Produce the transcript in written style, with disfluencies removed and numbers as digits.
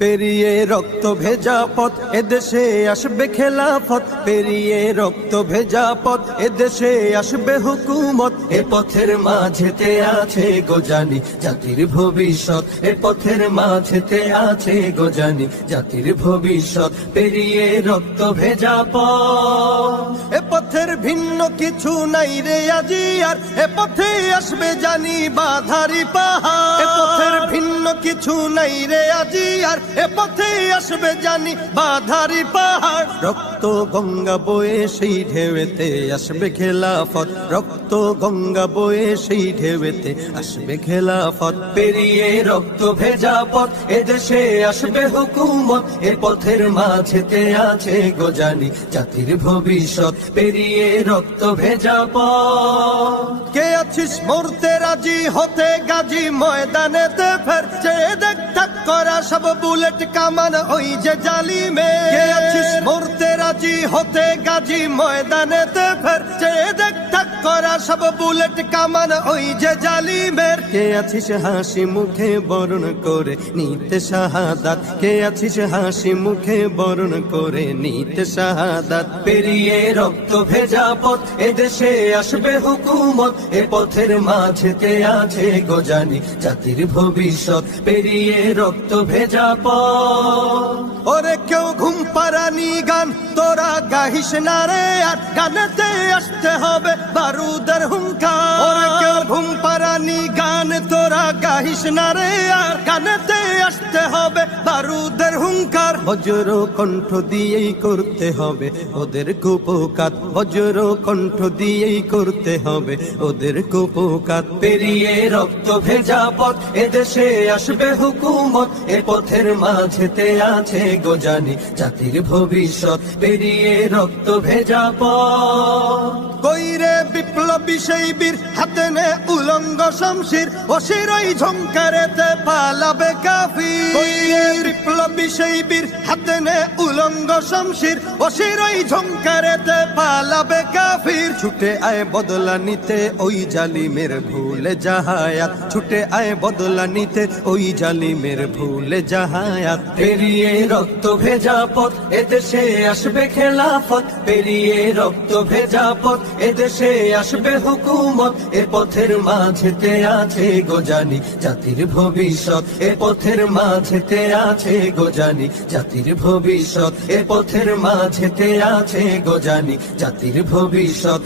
পেরিয়ে রক্ত ভেজা পথ এদেশে আসবে খেলাফত, পেরিয়ে রক্ত ভেজা পথ এদেশে আসবে হুকুমত। এ পথের মাঝেতে আছে গোজানি জাতির ভবিষ্যৎ, এ পথের মাঝেতে আছে গোজানি জাতির ভবিষ্যৎ। পেরিয়ে রক্ত ভেজা পথ, এ পথের ভিন্ন কিছু নাই রে আজি আর, এ পথে আসবে জানি বাধারি পাহাড়। এ পথের ভিন্ন কিছু নাই রে আজি আর, এ পথে আসবে জানি বাধারি পাহাড়। রক্ত গঙ্গা বয়ে সেই ঢেউতে আসবে খেলাফত, রক্ত গঙ্গা বয়ে সেই ঢেউতে আসবে খেলাফত। পেরিয়ে রক্ত ভেজা পথ এদেশে আসবে হুকুমত, এ পথের মাঝেতে আছে গোজানি জাতির ভবিষ্যৎ। পেরিয়ে রক্ত ভেজা পথ, কে আছিস মরতে রাজি হতে গাজী ময়দানেতে ফের, চেয়ে দেখ ঠাক করা সব বুলেট কামান ওই যে জালিমে। কে আছিস মরতে রাজি হতে গাজী ময়দানেতে ফের, চেয়ে দেখ ঠাক করা সব বুলেট কামান ওই যে জালিমের। কে আছিস হাসি মুখে বরণ করে নিতে শাহাদাত, কে আছিস হাসি মুখে বরণ করে নিতে শাহাদাত। পেরিয়ে রক্ত ভেজা পথ এদেশে আসবে হুকুমত, এ পথের মাঝেতে আছে গোজানি জাতির ভবিষ্যৎ। পেরিয়ে রক্ত ভেজা পথ, ওরে কেউ ঘুম পাড়ানি গান তোরা গাহিস না রে আর, গানেতে আসতে হবে বারুদের হুঙ্কার। ওরে কেউ ঘুম পাড়ানি গান তোরা গাহিস না রে আর, গানেতে আসতে হবে বারুদের হুঙ্কার। বজ্র কণ্ঠ দিয়েই করতে হবে ওদের কুপকাত, বজ্র কণ্ঠ দিয়েই করতে হবে ওদের কুপকাত। পেরিয়ে রক্ত ভেজা পথ এদেশে আসবে হুকুমত, এ পথের মাঝেতে আছে গোজানি জাতির ভবিষ্যৎ। পেরিয়ে রক্ত ভেজা পথ, কইরে বিপ্লবী সেই বীর হাতে নে উলঙ্গ শমশির, অশিরই ঝংকারেতে পালাবে কাফির। কইরে বিপ্লবী সেই বীর হাতে নে উলঙ্গ শমশির, অশিরই ঝংকারেতে পালাবে কাফির। ছুটে আয় বদলা নিতে ওই জালিমের ভুলে জাহায়াত, ছুটে আয় বদলা নিতে ওই জালিমের ভুলে জাহায়াত। পেরিয়ে রক্ত ভেজা পথ এদেশে আসবে খেলাফত, পেরিয়ে রক্ত ভেজা পথ এদেশে আসবে হুকুমত, এ পথের মাঝেতে আছে গোজানি জাতির ভবিষ্যৎ। এ পথের মাঝেতে আছে গোজানি জাতির ভবিষ্যৎ, এ পথের মাঝেতে আছে গোজানি জাতির ভবিষ্যৎ।